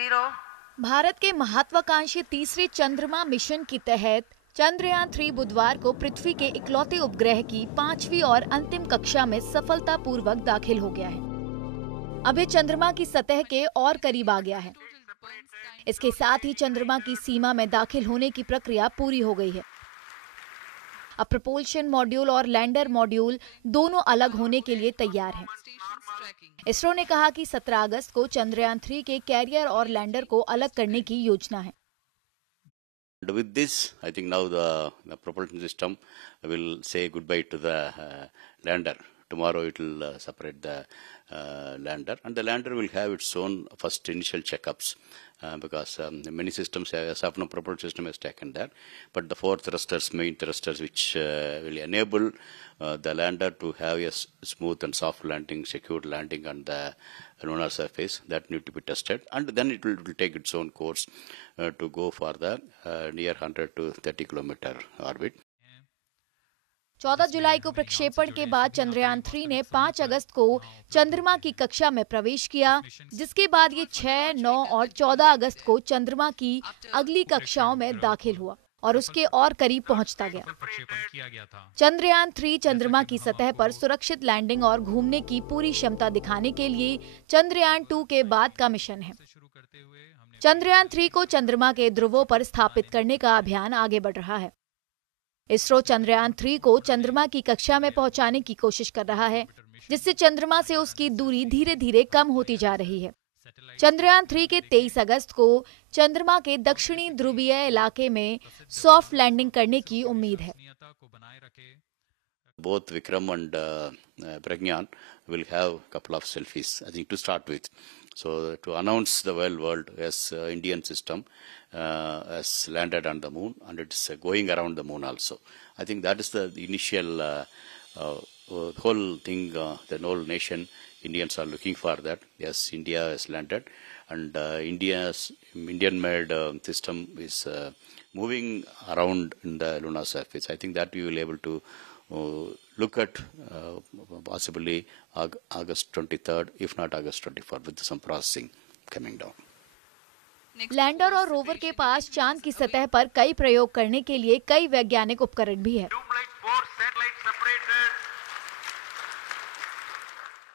0. भारत के महत्वाकांक्षी तीसरे चंद्रमा मिशन के तहत चंद्रयान 3 बुधवार को पृथ्वी के इकलौते उपग्रह की 5वीं और अंतिम कक्षा में सफलतापूर्वक दाखिल हो गया है। अब ये चंद्रमा की सतह के और करीब आ गया है। इसके साथ ही चंद्रमा की सीमा में दाखिल होने की प्रक्रिया पूरी हो गई है। अब प्रपोल्शन मॉड्यूल और लैंडर मॉड्यूल दोनों अलग होने के लिए तैयार हैं। इसरो ने कहा कि 17 अगस्त को चंद्रयान 3 के कैरियर और लैंडर को अलग करने की योजना है। With this, I think now the propulsion system will say goodbye to the lander. Tomorrow it will separate the lander, and the lander will have its own first initial checkups because many systems, as of now, propulsion system has taken that. But the four thrusters, main thrusters, which will enable the lander to have a smooth and soft landing, secured landing on the lunar surface, that need to be tested, and then it will take its own course to go for the near 100 to 30 kilometer orbit. 14 जुलाई को प्रक्षेपण के बाद चंद्रयान 3 ने 5 अगस्त को चंद्रमा की कक्षा में प्रवेश किया, जिसके बाद ये 6, 9 और 14 अगस्त को चंद्रमा की अगली कक्षाओं में दाखिल हुआ और उसके और करीब पहुंचता गया। चंद्रयान 3 चंद्रमा की सतह पर सुरक्षित लैंडिंग और घूमने की पूरी क्षमता दिखाने के लिए चंद्रयान 2 के बाद का मिशन है। चंद्रयान 3 को चंद्रमा के ध्रुवों पर स्थापित करने का अभियान आगे बढ़ रहा है। इसरो चंद्रयान 3 को चंद्रमा की कक्षा में पहुंचाने की कोशिश कर रहा है, जिससे चंद्रमा से उसकी दूरी धीरे धीरे कम होती जा रही है। चंद्रयान 3 के 23 अगस्त को चंद्रमा के दक्षिणी ध्रुवीय इलाके में सॉफ्ट लैंडिंग करने की उम्मीद है। Both Vikram and Pragyan will have a couple of selfies, I think, to start with. So to announce the world as Indian system has landed on the moon, and it's going around the moon also. I think that is the initial whole thing. The whole nation, Indians are looking for that. Yes, India has landed, and Indian-made system is moving around in the lunar surface. I think that we will be able to look at possibly August 23rd, if not August 24th, with some processing coming down. Lander और rover के पास चांद की सतह पर कई प्रयोग करने के लिए कई वैज्ञानिक उपकरण भी है।